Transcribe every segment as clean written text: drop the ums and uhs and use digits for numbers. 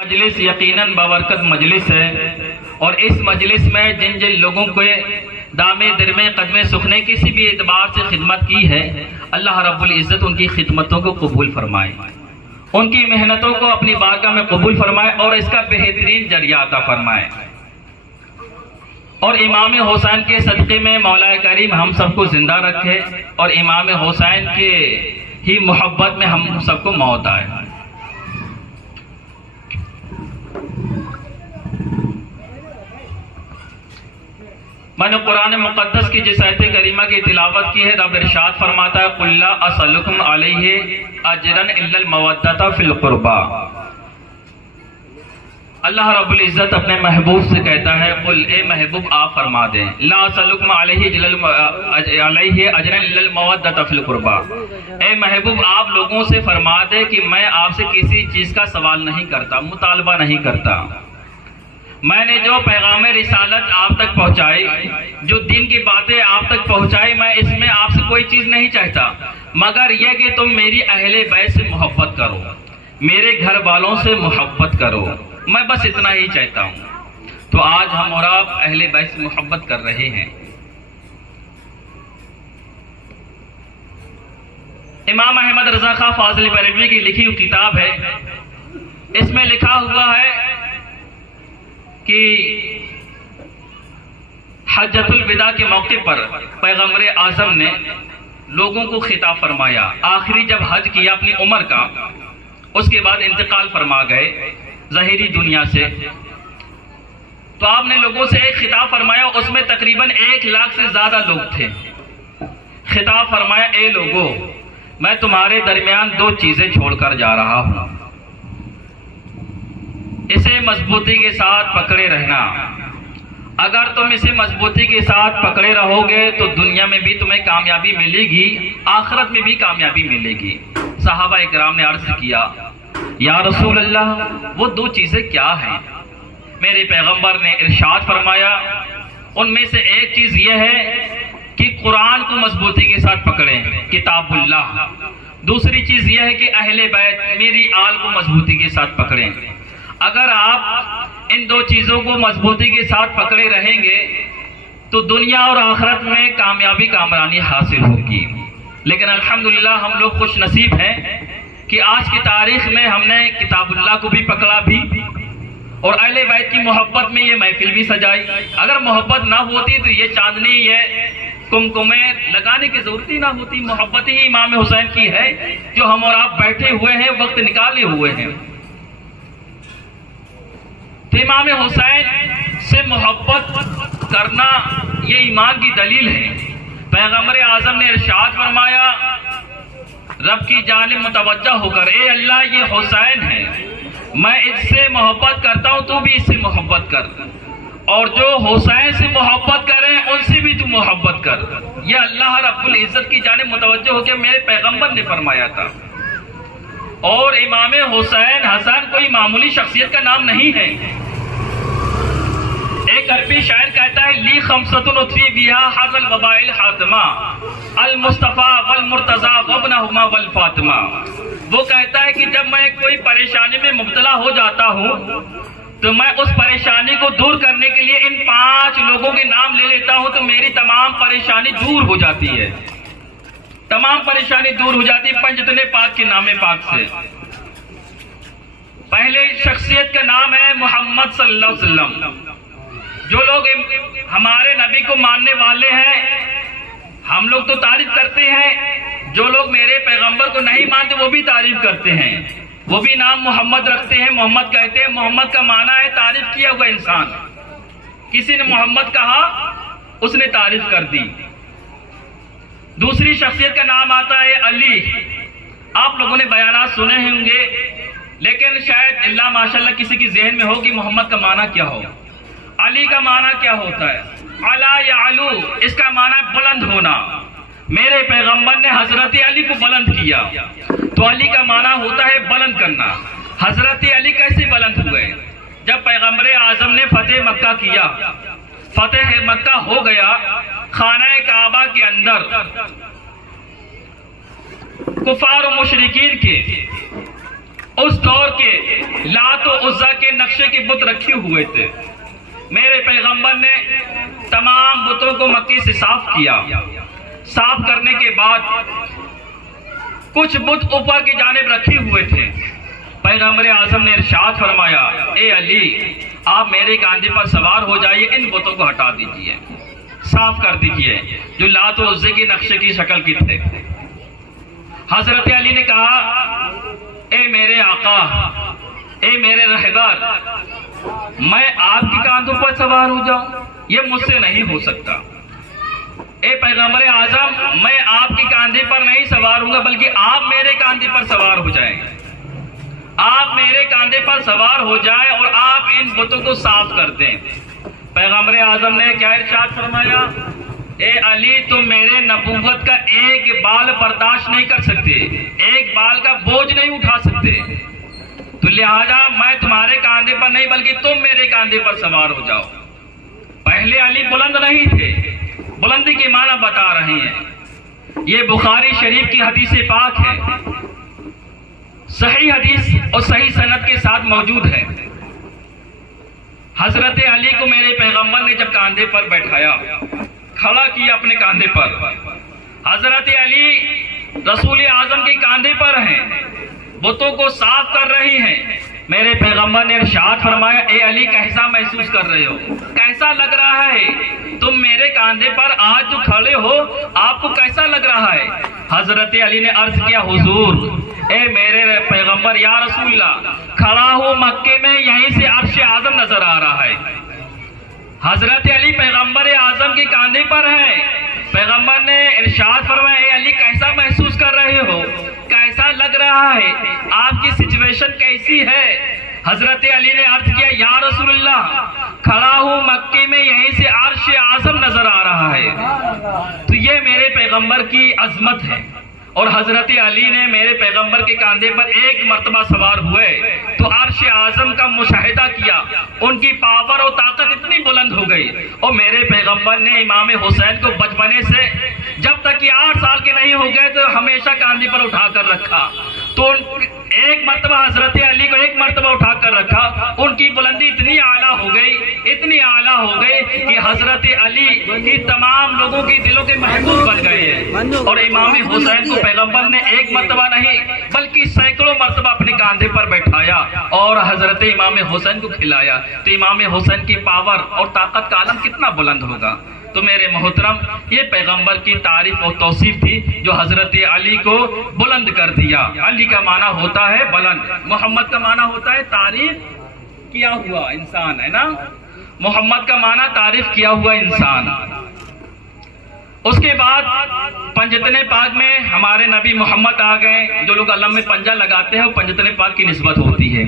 مجلس یقیناً بابرکت مجلس ہے، اور اس مجلس میں جن جن لوگوں کو دامے درمے قدمے سکھنے کسی بھی اعتبار سے خدمت کی ہے، اللہ رب العزت ان کی خدمتوں کو قبول فرمائے، ان کی محنتوں کو اپنی بارگاہ میں قبول فرمائے اور اس کا بہترین ذریعہ عطا فرمائے، اور امام حسین کے صدقے میں مولا کریم ہم سب کو زندہ رکھے، اور امام حسین کے ہی محبت میں ہم سب کو موت آئے۔ میں نے قرآن مقدس کی جس آیت کریمہ کی تلاوت کی ہے، رب ارشاد فرماتا ہے قُلْ لَا أَسْأَلُكُمْ عَلَيْهِ أَجْرًا إِلَّا الْمَوَدَّةَ فِي الْقُرْبَى۔ اللہ رب العزت اپنے محبوب سے کہتا ہے، قل اے محبوب آپ فرما دیں، لا أَسْأَلُكُمْ عَلَيْهِ أَجْرًا إِلَّا الْمَوَدَّةَ فِي الْقُرْبَى۔ اے محبوب آپ لوگوں سے فرما دیں کہ میں آپ سے کسی چیز کا سوال نہیں کرتا، مطالبہ نہیں کرتا۔ میں نے جو پیغام رسالت آپ تک پہنچائی، جو دین کی باتیں آپ تک پہنچائی، میں اس میں آپ سے کوئی چیز نہیں چاہتا مگر یہ کہ تم میری اہل بیت سے محبت کرو، میرے گھر والوں سے محبت کرو، میں بس اتنا ہی چاہتا ہوں۔ تو آج ہم اور آپ اہل بیت سے محبت کر رہے ہیں۔ امام احمد رضا خان فاضل بریلوی کی لکھی ہوئی کتاب ہے، اس میں لکھا ہوا ہے کہ حجۃ الوداع کے موقع پر پیغمبر اعظم نے لوگوں کو خطاب فرمایا، آخری جب حج کیا اپنی عمر کا، اس کے بعد انتقال فرما گئے ظاہری دنیا سے، تو آپ نے لوگوں سے ایک خطاب فرمایا، اس میں تقریباً 1 لاکھ سے زیادہ لوگ تھے۔ خطاب فرمایا، اے لوگو، میں تمہارے درمیان 2 چیزیں چھوڑ کر جا رہا ہوں، اسے مضبوطی کے ساتھ پکڑے رہنا۔ اگر تم اسے مضبوطی کے ساتھ پکڑے رہو گے تو دنیا میں بھی تمہیں کامیابی ملے گی، آخرت میں بھی کامیابی ملے گی۔ صحابہ اکرام نے عرض کیا، یا رسول اللہ وہ 2 چیزیں کیا ہیں؟ میرے پیغمبر نے ارشاد فرمایا، ان میں سے ایک چیز یہ ہے کہ قرآن کو مضبوطی کے ساتھ پکڑیں، کتاب اللہ۔ دوسری چیز یہ ہے کہ اہل بیت میری آل کو مضبوطی کے ساتھ پکڑیں۔ اگر آپ ان 2 چیزوں کو مضبوطی کے ساتھ پکڑے رہیں گے تو دنیا اور آخرت میں کامیابی کامرانی حاصل ہوگی۔ لیکن الحمدللہ ہم لوگ خوش نصیب ہیں کہ آج کی تاریخ میں ہم نے کتاب اللہ کو بھی پکڑا بھی، اور اہل بیت کی محبت میں یہ محفل بھی سجائی۔ اگر محبت نہ ہوتی تو یہ چاندنی، یہ کمکمیں لگانے کی ضرورت ہی نہ ہوتی۔ محبت ہی امام حسین کی ہے جو ہم اور آپ بیٹھے ہوئے ہیں، وقت نکالے ہوئے ہیں۔ تو امام حسین سے محبت کرنا یہ ایمان کی دلیل ہے۔ پیغمبر اعظم نے ارشاد فرمایا، رب کی جانب متوجہ ہو کر، اے اللہ یہ حسین ہے، میں اس سے محبت کرتا ہوں، تو بھی اس سے محبت کر، اور جو حسین سے محبت کریں ان سے بھی تو محبت کر۔ یہ اللہ رب العزت کی جانب متوجہ ہو کے میرے پیغمبر نے فرمایا تھا۔ اور امام حسین حسن کوئی معمولی شخصیت کا نام نہیں ہے۔ ایک عربی شاعر کہتا ہے، لی خمسۃ اطفی بہا حر الوباء الحاتمہ، المصطفیٰ والمرتضیٰ وابنہما والفاطمہ۔ وہ کہتا ہے کہ جب میں کوئی پریشانی میں مبتلا ہو جاتا ہوں تو میں اس پریشانی کو دور کرنے کے لیے ان 5 لوگوں کے نام لے لیتا ہوں تو میری تمام پریشانی دور ہو جاتی ہے، تمام پریشانی دور ہو جاتی ہے پنجتن پاک کے نام پاک سے۔ پہلے شخصیت کا نام ہے محمد صلی اللہ علیہ وسلم۔ جو لوگ ہمارے نبی کو ماننے والے ہیں، ہم لوگ تو تعریف کرتے ہیں، جو لوگ میرے پیغمبر کو نہیں مانتے وہ بھی تعریف کرتے ہیں، وہ بھی نام محمد رکھتے ہیں، محمد کہتے ہیں۔ محمد کا معنی ہے تعریف کیا ہوا انسان۔ کسی نے محمد کہا، اس نے تعریف کر دی۔ دوسری شخصیت کا نام آتا ہے علی۔ آپ لوگوں نے بیانات سنے ہوں گے، لیکن شاید اللہ ماشاءاللہ کسی کی ذہن میں ہو کہ محمد کا معنی کیا ہو، علی کا معنی کیا ہوتا ہے۔ علا یعلو، اس کا معنی ہے بلند ہونا۔ میرے پیغمبر نے حضرت علی کو بلند کیا، تو علی کا معنی ہوتا ہے بلند کرنا۔ حضرت علی کیسے بلند ہوئے؟ جب پیغمبر اعظم نے فتح مکہ کیا، فتح مکہ ہو گیا، خانہ کعبہ کے اندر کفار و مشرکین کے اس دور کے لات و عزا کے نقشے کے بت رکھے ہوئے تھے. میرے پیغمبر نے تمام بتوں کو مکے سے صاف کیا. صاف کرنے کے بعد کچھ بت اوپر کی جانب رکھے ہوئے تھے. پیغمبر اعظم نے ارشاد فرمایا اے علی آپ میرے کاندھے پر سوار ہو جائیے, ان بتوں کو ہٹا دیجیے, صاف کر دیجیے جو لات و عزے کی نقشے کی شکل کی تھے. حضرت علی نے کہا اے میرے آقا, اے میرے رہبر, میں آپ کے کاندھوں پر سوار ہو جاؤں؟ یہ مجھ سے نہیں ہو سکتا. اے پیغمبر اعظم میں آپ کے کاندھے پر نہیں سوار ہوں گا بلکہ آپ میرے کاندھے پر سوار ہو جائیں. آپ میرے کاندھے پر سوار ہو جائیں اور آپ ان بتوں کو صاف کر دیں. پیغمبر اعظم نے کیا ارشاد فرمایا اے علی تم میرے نبوت کا ایک بال برداشت نہیں کر سکتے, ایک بال کا بوجھ نہیں اٹھا سکتے, تو لہذا میں تمہارے کاندھے پر نہیں بلکہ تم میرے کاندھے پر سوار ہو جاؤ. پہلے علی بلند نہیں تھے, بلندی کے معنی بتا رہے ہیں. یہ بخاری شریف کی حدیث پاک ہے, صحیح حدیث اور صحیح سند کے ساتھ موجود ہے. حضرت علی کو میرے پیغمبر نے جب کاندھے پر بیٹھایا, کھڑا کیا اپنے کاندھے پر, حضرت علی رسول اعظم کے کاندھے پر ہیں, بتوں کو صاف کر رہی ہیں. میرے پیغمبر نے ارشاد فرمایا اے علی کیسا محسوس کر رہے ہو, کیسا لگ رہا ہے تم میرے کاندھے پر آج جو کھڑے ہو آپ کو کیسا لگ رہا ہے؟ حضرت علی نے عرض کیا حضور اے میرے پیغمبر یا رسول اللہ, کھڑا ہو مکے میں یہیں سے عرش اعظم نظر آ رہا ہے. حضرت علی پیغمبر اعظم کے کاندھے پر ہیں. پیغمبر نے ارشاد فرمایا اے علی کیسا محسوس کر رہے ہو, کیسا لگ رہا ہے, آپ کی سچویشن کیسی ہے؟ حضرت علی نے عرض کیا یا رسول اللہ کھڑا ہوں مکے میں یہیں سے عرش اعظم نظر آ رہا ہے. تو یہ میرے پیغمبر کی عظمت ہے. اور حضرت علی نے میرے پیغمبر کے کاندھے پر ایک مرتبہ سوار ہوئے تو عرش اعظم کا مشاہدہ کیا, ان کی پاور اور طاقت اتنی بلند ہو گئی. اور میرے پیغمبر نے امام حسین کو بچپنے سے جب تک کہ 8 سال کے نہیں ہو گئے تو ہمیشہ کاندھے پر اٹھا کر رکھا. تو ایک مرتبہ حضرت علی کو ایک مرتبہ اٹھا کر رکھا, ان کی بلندی اتنی اعلیٰ ہو گئی, اتنی اعلیٰ ہو گئی کہ حضرت علی کی تمام لوگوں کے دلوں کے محبوب بن گئے ہیں. اور امام حسین کو پیغمبر نے ایک مرتبہ نہیں بلکہ سینکڑوں مرتبہ اپنے کاندھے پر بیٹھایا اور حضرت امام حسین کو کھلایا. تو امام حسین کی پاور اور طاقت کا عالم کتنا بلند ہوگا. تو میرے محترم یہ پیغمبر کی تعریف اور توصیف تھی جو حضرت علی کو بلند کر دیا. علی کا معنی ہوتا ہے بلند, محمد کا معنی ہوتا ہے تعریف کیا ہوا انسان, ہے نا. محمد کا معنی تعریف کیا ہوا انسان. اس کے بعد پنجتن پاک میں ہمارے نبی محمد آ گئے. جو لوگ علم میں پنجہ لگاتے ہیں وہ پنجتن پاک کی نسبت ہوتی ہے.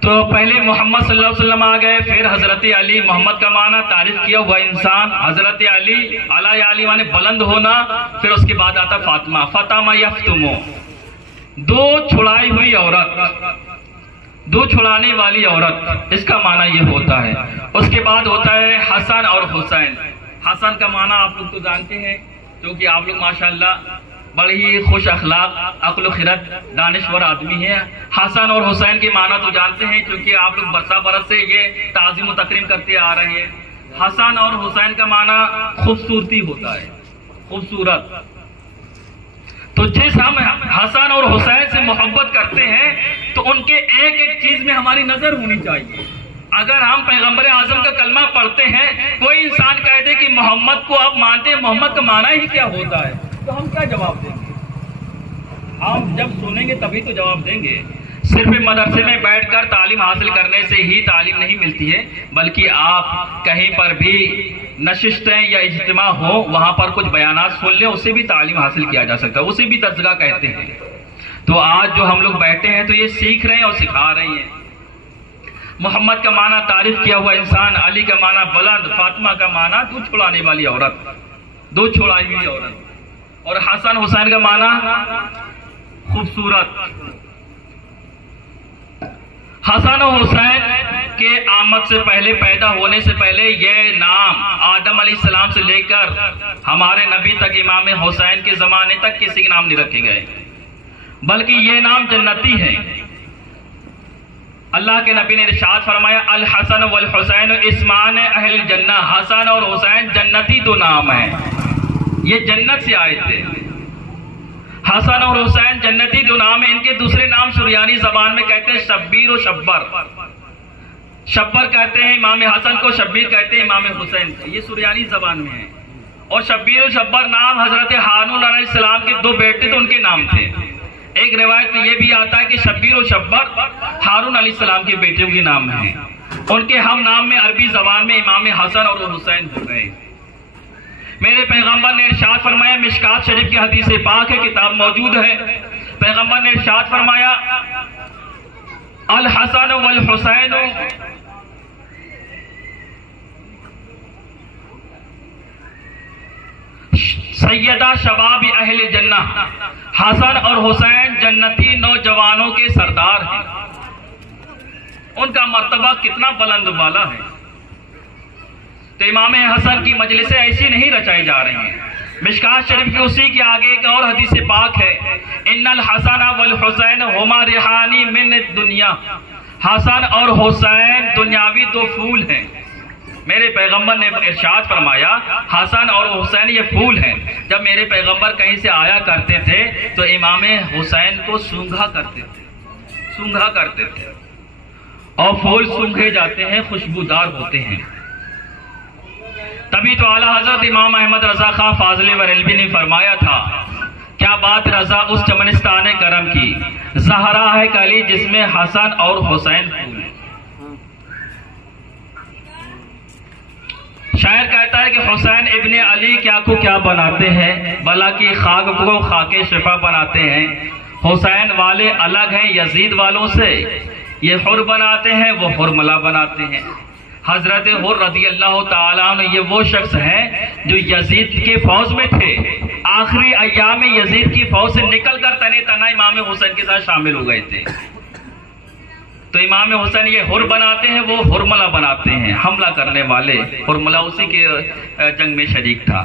تو پہلے محمد صلی اللہ علیہ وسلم آ گئے, پھر حضرت علی. محمد کا معنی تعریف کیا ہوا انسان, حضرت علی علی معنی بلند ہونا. پھر اس کے بعد آتا فاطمہ, فاطمہ یفتمو, دو چھڑائی ہوئی عورت, دو چھڑانے والی عورت, اس کا معنی یہ ہوتا ہے. اس کے بعد ہوتا ہے حسن اور حسین. حسن کا معنی آپ لوگ تو جانتے ہیں کیونکہ آپ لوگ ماشاءاللہ بڑی ہی خوش اخلاق, عقل و خرد, دانشور آدمی ہیں. حسن اور حسین کے معنی تو جانتے ہیں کیونکہ آپ لوگ برسہ برس سے یہ تعظیم و تکریم کرتے آ رہے ہیں. حسن اور حسین کا معنی خوبصورتی ہوتا ہے, خوبصورت. تو جس ہم حسن اور حسین سے محبت کرتے ہیں تو ان کے ایک ایک چیز میں ہماری نظر ہونی چاہیے. اگر ہم پیغمبر اعظم کا کلمہ پڑھتے ہیں, کوئی انسان کہہ دے کہ محمد کو آپ مانتے ہیں, محمد کا معنی ہی کیا ہوتا ہے, تو ہم کیا جواب دیں گے؟ ہم جب سنیں گے تبھی تو جواب دیں گے. صرف مدرسے میں بیٹھ کر تعلیم حاصل کرنے سے ہی تعلیم نہیں ملتی ہے, بلکہ آپ کہیں پر بھی نشستیں یا اجتماع ہو وہاں پر کچھ بیانات سن لیں, اسے بھی تعلیم حاصل کیا جا سکتا ہے, اسے بھی درسگاہ کہتے ہیں. تو آج جو ہم لوگ بیٹھے ہیں تو یہ سیکھ رہے ہیں اور سکھا رہے ہیں. محمد کا معنی تعریف کیا ہوا انسان, علی کا معنی بلند, فاطمہ کا معنی دو چھڑانے والی عورت, دو چھڑائی ہوئی عورت, اور حسن حسین کا معنی خوبصورت. حسن و حسین کے آمد سے پہلے, پیدا ہونے سے پہلے یہ نام آدم علیہ السلام سے لے کر ہمارے نبی تک امام حسین کے زمانے تک کسی کے نام نہیں رکھے گئے, بلکہ یہ نام جنتی ہے. اللہ کے نبی نے ارشاد فرمایا الحسن والحسین اسمان اہل الجنہ، حسن اور حسین جنتی دو نام ہیں، یہ جنت سے آئے تھے۔ حسن اور حسین جنتی دو نام ہیں، ان کے دوسرے نام سریانی زبان میں کہتے ہیں شبیر و شبر۔ شبر کہتے ہیں امام حسن کو، شبیر کہتے ہیں امام حسین کو، یہ سریانی زبان میں ہے۔ اور شبیر و شبر نام حضرت ہارون علیہ السلام کے دو بیٹے تھے، ان کے نام تھے۔ ایک روایت میں یہ بھی آتا ہے کہ شبیر و شبر ہارون علیہ السلام کے بیٹوں کے نام ہیں، ان کے ہم نام میں عربی زبان میں امام حسن اور حسین ہو گئے۔ میرے پیغمبر نے ارشاد فرمایا، مشکات شریف کی حدیث پاک ہے، کتاب موجود ہے، پیغمبر نے ارشاد فرمایا الحسن والحسین سیدہ شباب اہل جنہ، حسن اور حسین جنتی نوجوانوں کے سردار ہیں۔ ان کا مرتبہ کتنا بلند بالا ہے۔ تو امام حسن کی مجلسیں ایسی نہیں رچائی جا رہی ہیں۔ مشکات شریف کی اسی کے آگے ایک اور حدیث پاک ہے، ان الحسن والحسین ہما ریحانی من الدنیا، حسن اور حسین دنیاوی دو پھول ہیں۔ میرے پیغمبر نے ارشاد فرمایا حسن اور حسین یہ پھول ہیں۔ جب میرے پیغمبر کہیں سے آیا کرتے تھے تو امام حسین کو سونگھا کرتے تھے، اور پھول سونگھے جاتے ہیں، خوشبودار ہوتے ہیں۔ تبھی تو اعلیٰ حضرت امام احمد رضا خان فاضل بریلوی نے فرمایا تھا، کیا بات رضا اس چمنستان کرم کی، زہرا ہے کلی جس میں حسن اور حسین پھول ہیں۔ شاعر کہتا ہے کہ حسین ابن علی کیا کو کیا بناتے ہیں، بلا کی خاک کو خاک شفا بناتے ہیں۔ حسین والے الگ ہیں یزید والوں سے، یہ حر بناتے ہیں، وہ حرملہ بناتے ہیں۔ حضرت حر رضی اللہ تعالیٰ عنہ یہ وہ شخص ہیں جو یزید کے فوج میں تھے، آخری ایام میں یزید کی فوج سے نکل کر تنے تنہا امام حسین کے ساتھ شامل ہو گئے تھے۔ تو امام حسین یہ حر بناتے ہیں، وہ حرملہ بناتے ہیں، حملہ کرنے والے۔ حرملہ اسی کے جنگ میں شریک تھا۔